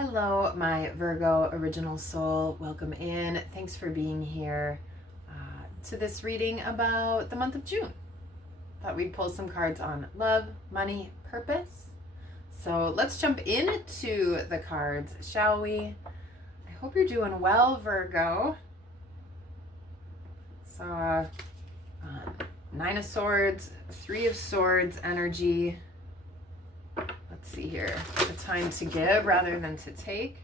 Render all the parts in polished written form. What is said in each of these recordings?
Hello, my Virgo original soul. Welcome in. Thanks for being here to this reading about the month of June. Thought we'd pull some cards on love, money, purpose. So let's jump into the cards, shall we? I hope you're doing well, Virgo. So, Nine of Swords, Three of Swords energy. Let's see here, the time to give rather than to take.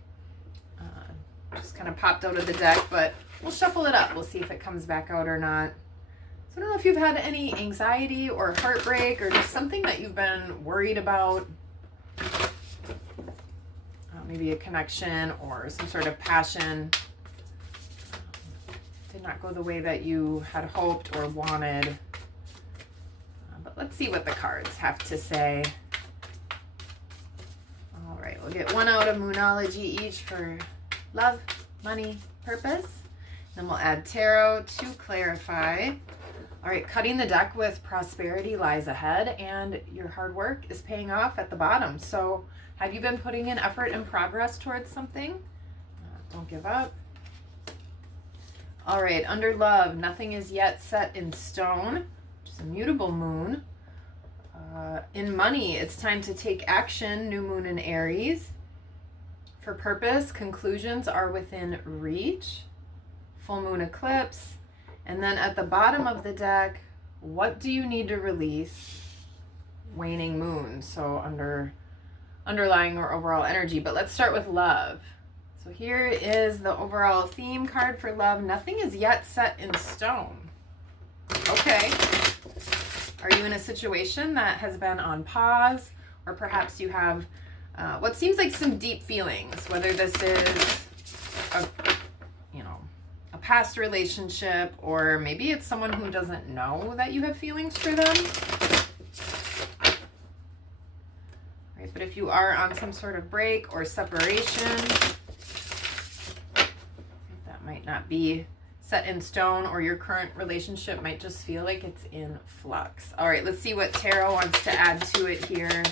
Just kind of popped out of the deck, but we'll shuffle it up. We'll see if it comes back out or not. So I don't know if you've had any anxiety or heartbreak or just something that you've been worried about. Maybe a connection or some sort of passion did not go the way that you had hoped or wanted. But let's see what the cards have to say. All right, we'll get one out of Moonology each for love, money, purpose. Then we'll add tarot to clarify. All right, cutting the deck with prosperity lies ahead and your hard work is paying off at the bottom. So have you been putting in effort and progress towards something? Don't give up. All right, under love, nothing is yet set in stone, which is a mutable moon. In money, it's time to take action, new moon in Aries. For purpose, conclusions are within reach. Full moon eclipse. And then at the bottom of the deck, what do you need to release? Waning moon, so underlying or overall energy. But let's start with love. So here is the overall theme card for love. Nothing is yet set in stone. Okay. Are you in a situation that has been on pause, or perhaps you have what seems like some deep feelings, whether this is a past relationship, or maybe it's someone who doesn't know that you have feelings for them. Right, but if you are on some sort of break or separation, that might not be set in stone, or your current relationship might just feel like it's in flux. All right, let's see what tarot wants to add to it here.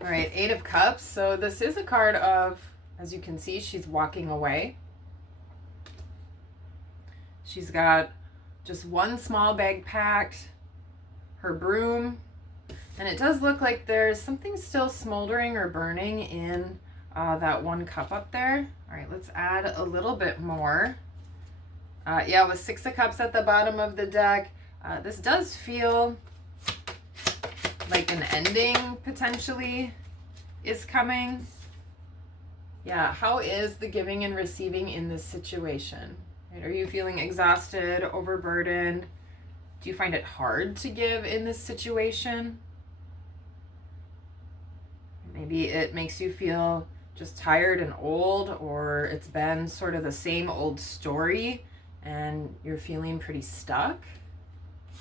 All right, Eight of Cups. So this is a card of, as you can see, she's walking away. She's got just one small bag packed, her broom, and it does look like there's something still smoldering or burning in that one cup up there. All right, let's add a little bit more. Yeah, with Six of Cups at the bottom of the deck, this does feel like an ending potentially is coming. Yeah, how is the giving and receiving in this situation? Right? Are you feeling exhausted, overburdened? Do you find it hard to give in this situation? Maybe it makes you feel just tired and old, or it's been sort of the same old story and you're feeling pretty stuck.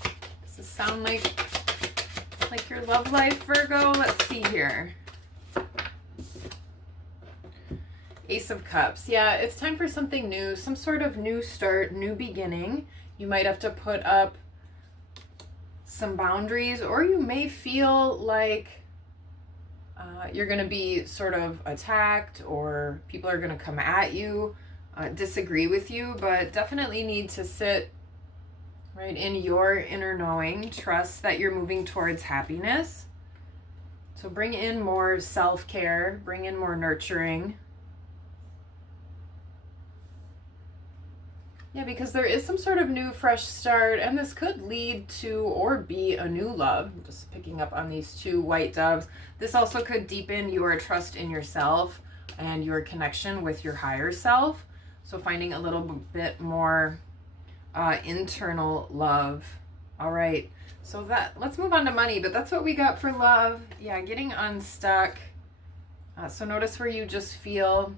Does this sound like your love life, Virgo? Let's see here. Ace of Cups. Yeah, it's time for something new, some sort of new start, new beginning. You might have to put up some boundaries, or you may feel like you're going to be sort of attacked, or people are going to come at you, disagree with you, but definitely need to sit right in your inner knowing. Trust that you're moving towards happiness. So bring in more self-care, bring in more nurturing. Yeah, because there is some sort of new, fresh start, and this could lead to or be a new love. I'm just picking up on these two white doves. This also could deepen your trust in yourself and your connection with your higher self. So finding a little bit more internal love. All right, so let's move on to money, but that's what we got for love. Yeah, getting unstuck. So notice where you just feel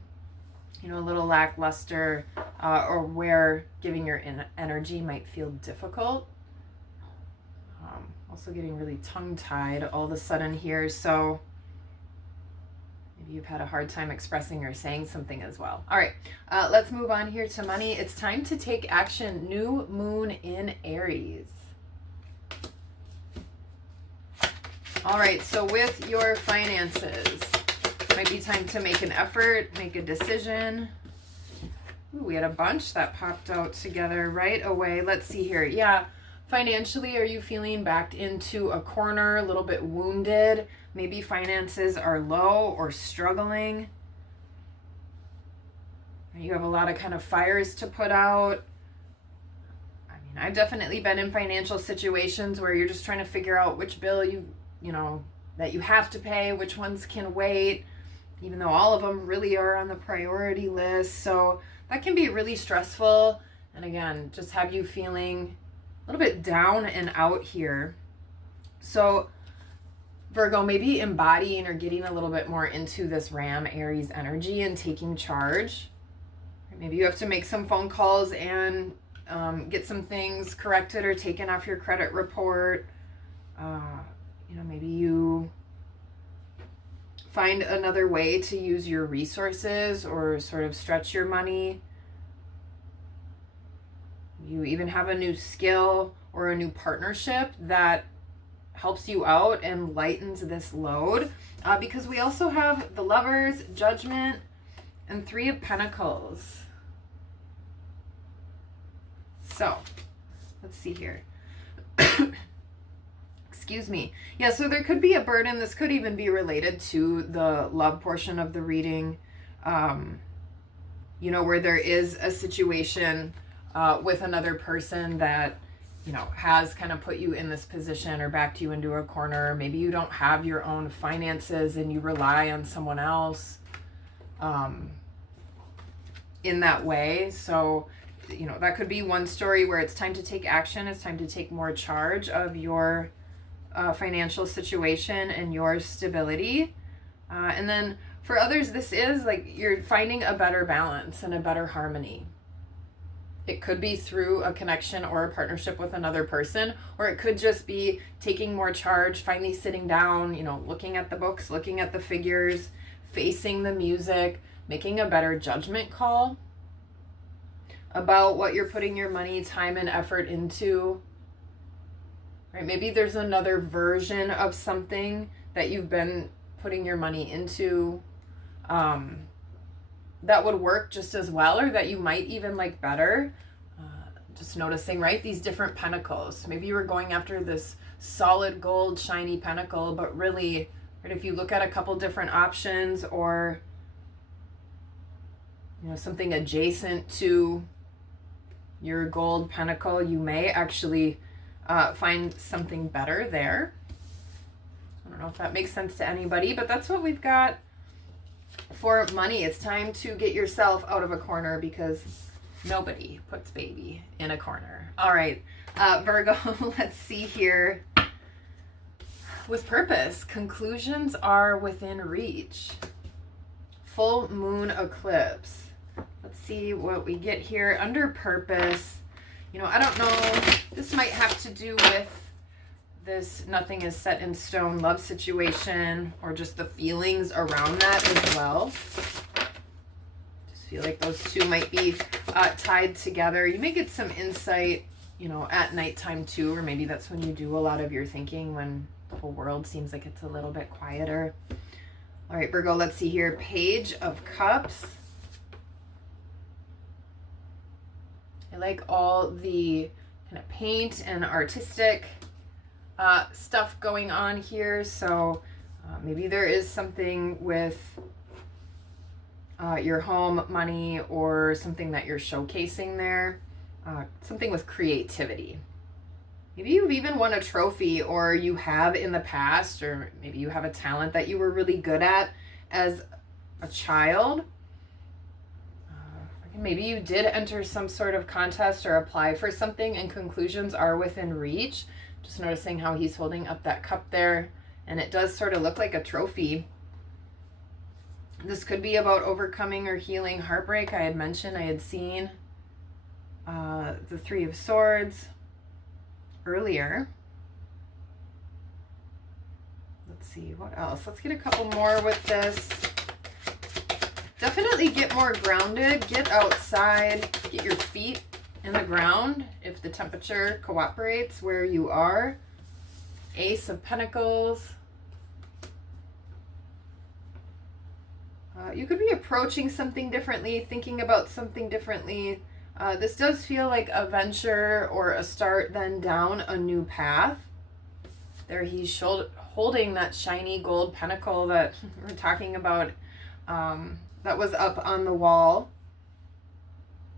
a little lackluster, or where giving your energy might feel difficult. Also getting really tongue-tied all of a sudden here, so maybe you've had a hard time expressing or saying something as well. All right, let's move on here to money. It's time to take action. New moon in Aries. All right, so with your finances, might be time to make an effort, make a decision. Ooh, we had a bunch that popped out together right away. Let's see here. Yeah, financially, are you feeling backed into a corner, a little bit wounded? Maybe finances are low or struggling. You have a lot of kind of fires to put out. I mean, I've definitely been in financial situations where you're just trying to figure out which bill that you have to pay, which ones can wait, even though all of them really are on the priority list. So that can be really stressful. And again, just have you feeling a little bit down and out here. So Virgo, maybe embodying or getting a little bit more into this Ram Aries energy and taking charge. Maybe you have to make some phone calls and get some things corrected or taken off your credit report. Maybe you find another way to use your resources or sort of stretch your money. You even have a new skill or a new partnership that helps you out and lightens this load. Because we also have the Lovers, Judgment, and Three of Pentacles. So, let's see here. Excuse me. Yeah, so there could be a burden. This could even be related to the love portion of the reading, where there is a situation with another person that, has kind of put you in this position or backed you into a corner. Maybe you don't have your own finances and you rely on someone else in that way. So, that could be one story where it's time to take action. It's time to take more charge of your financial situation and your stability. And then for others, this is like you're finding a better balance and a better harmony. It could be through a connection or a partnership with another person, or it could just be taking more charge, finally sitting down, looking at the books, looking at the figures, facing the music, making a better judgment call about what you're putting your money, time, and effort into. Right? Maybe there's another version of something that you've been putting your money into that would work just as well, or that you might even like better. Just noticing, right, these different pentacles. Maybe you were going after this solid gold shiny pentacle, but really, right, if you look at a couple different options, or something adjacent to your gold pentacle, you may actually find something better there. I don't know if that makes sense to anybody, but that's what we've got for money. It's time to get yourself out of a corner, because nobody puts baby in a corner. All right, Virgo, let's see here. With purpose, conclusions are within reach. Full moon eclipse. Let's see what we get here under purpose. I don't know. This might have to do with this nothing is set in stone love situation, or just the feelings around that as well. Just feel like those two might be tied together. You may get some insight, at nighttime too, or maybe that's when you do a lot of your thinking, when the whole world seems like it's a little bit quieter. All right, Virgo, let's see here. Page of Cups. I like all the kind of paint and artistic stuff going on here. So maybe there is something with your home, money, or something that you're showcasing there. Something with creativity. Maybe you've even won a trophy, or you have in the past, or maybe you have a talent that you were really good at as a child. Maybe you did enter some sort of contest or apply for something, and conclusions are within reach. Just noticing how he's holding up that cup there, and it does sort of look like a trophy. This could be about overcoming or healing heartbreak. I had mentioned I had seen the Three of Swords earlier. Let's see, what else? Let's get a couple more with this. Definitely get more grounded, get outside, get your feet in the ground if the temperature cooperates where you are. Ace of Pentacles, You could be approaching something differently, thinking about something differently. This does feel like a venture or a start then down a new path. There he's holding that shiny gold pentacle that we're talking about, that was up on the wall.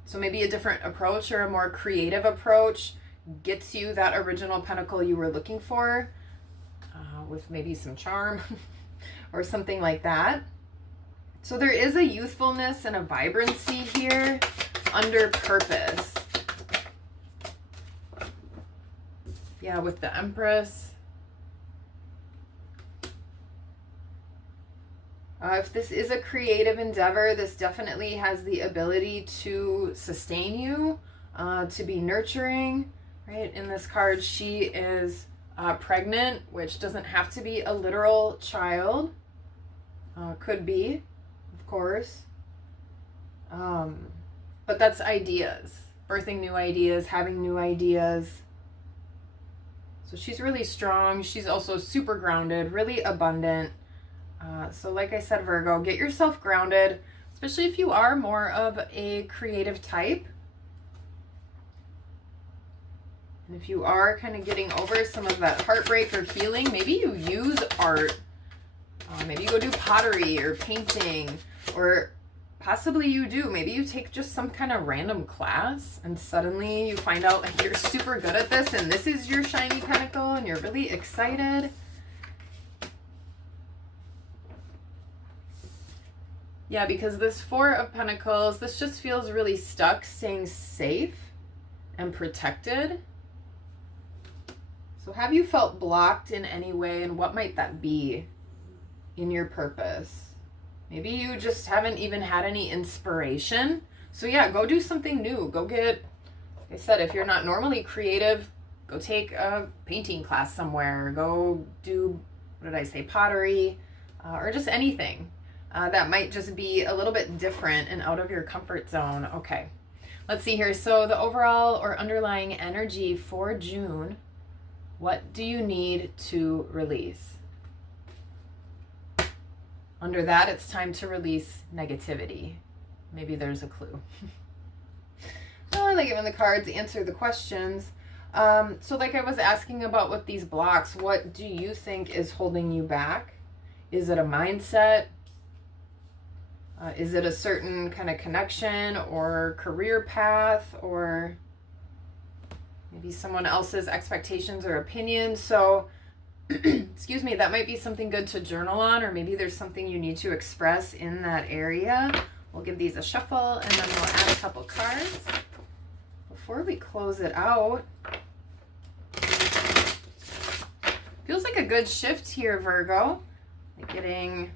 So maybe a different approach or a more creative approach gets you that original pentacle you were looking for, with maybe some charm or something like that. So there is a youthfulness and a vibrancy here under purpose. Yeah, with the Empress. If this is a creative endeavor, this definitely has the ability to sustain you, to be nurturing, right? In this card, she is pregnant, which doesn't have to be a literal child. Could be, of course. But that's ideas, birthing new ideas, having new ideas. So she's really strong. She's also super grounded, really abundant. So like I said, Virgo, get yourself grounded, especially if you are more of a creative type. And if you are kind of getting over some of that heartbreak or healing, maybe you use art. Maybe you go do pottery or painting, or possibly you do. Maybe you take just some kind of random class and suddenly you find out like you're super good at this and this is your shiny pentacle and you're really excited. Yeah, because this Four of Pentacles, this just feels really stuck, staying safe and protected. So have you felt blocked in any way, and what might that be in your purpose? Maybe you just haven't even had any inspiration. So yeah, go do something new. Go get, like I said, if you're not normally creative, go take a painting class somewhere. Go do, what did I say, pottery, or just anything. That might just be a little bit different and out of your comfort zone. Okay, let's see here. So the overall or underlying energy for June, what do you need to release? Under that, it's time to release negativity. Maybe there's a clue. I like giving the cards, answer the questions. So like I was asking about with these blocks, what do you think is holding you back? Is it a mindset? Is it a certain kind of connection or career path, or maybe someone else's expectations or opinions? So, excuse me, that might be something good to journal on, or maybe there's something you need to express in that area. We'll give these a shuffle and then we'll add a couple cards. Before we close it out, feels like a good shift here, Virgo. Like getting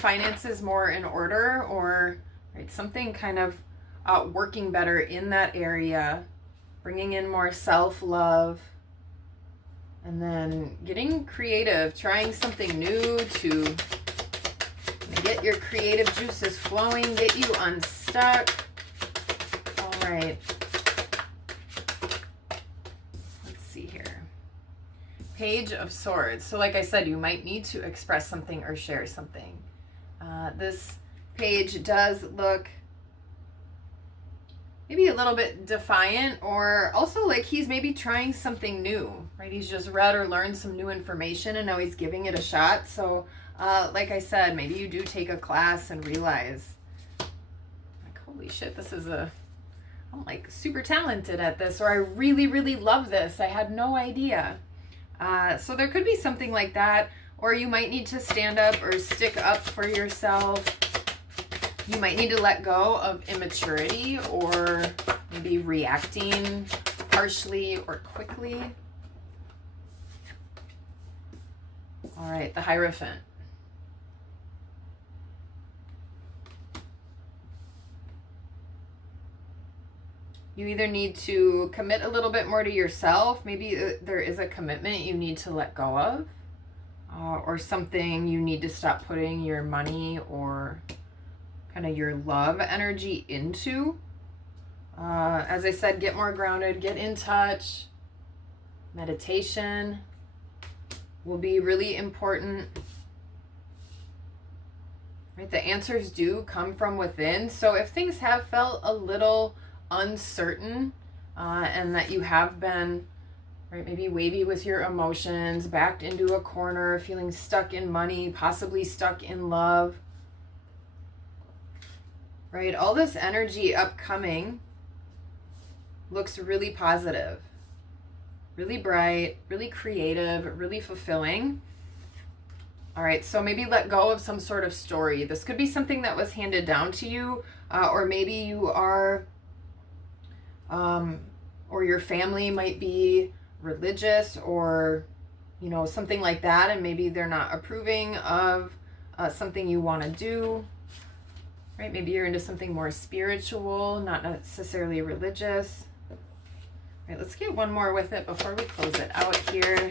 finances more in order, or right, something kind of working better in that area, bringing in more self-love, and then getting creative, trying something new to get your creative juices flowing, get you unstuck. All right. Let's see here. Page of Swords. So like I said, you might need to express something or share something. This page does look maybe a little bit defiant, or also like he's maybe trying something new, right? He's just read or learned some new information and now he's giving it a shot. So like I said, maybe you do take a class and realize, like, holy shit, I'm like super talented at this, or I really, really love this. I had no idea. So there could be something like that, or you might need to stand up or stick up for yourself. You might need to let go of immaturity, or maybe reacting harshly or quickly. All right, the Hierophant. You either need to commit a little bit more to yourself. Maybe there is a commitment you need to let go of, or something you need to stop putting your money or kind of your love energy into. As I said, get more grounded, get in touch. Meditation will be really important. right? The answers do come from within. So if things have felt a little uncertain, and that you have been, right, maybe wavy with your emotions, backed into a corner, feeling stuck in money, possibly stuck in love, right? All this energy upcoming looks really positive, really bright, really creative, really fulfilling. All right, so maybe let go of some sort of story. This could be something that was handed down to you, or maybe you are, or your family might be religious, or, you know, something like that, and maybe they're not approving of something you want to do, right? Maybe you're into something more spiritual, not necessarily religious. All right, let's get one more with it before we close it out here.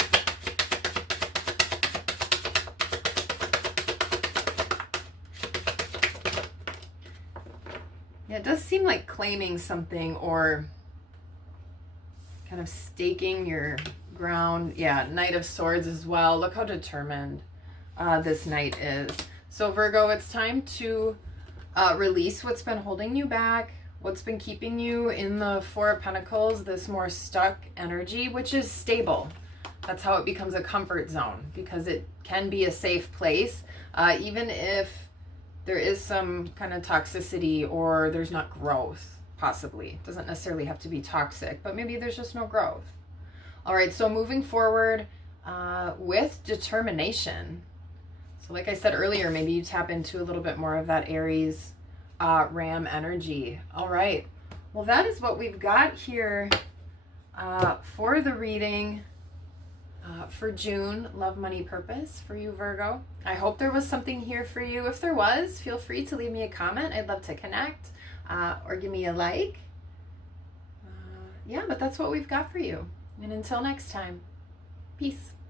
Yeah, it does seem like claiming something or kind of staking your ground. Yeah, Knight of Swords as well. Look how determined this knight is. So Virgo, it's time to release what's been holding you back, what's been keeping you in the Four of Pentacles, this more stuck energy, which is stable. That's how it becomes a comfort zone, because it can be a safe place, even if there is some kind of toxicity or there's not growth, possibly. It doesn't necessarily have to be toxic, but maybe there's just no growth. All right, so moving forward with determination. So like I said earlier, maybe you tap into a little bit more of that Aries Ram energy. All right, well, that is what we've got here for the reading for June, Love, Money, Purpose for you, Virgo. I hope there was something here for you. If there was, feel free to leave me a comment. I'd love to connect, or give me a like. Yeah, but that's what we've got for you. And until next time, peace.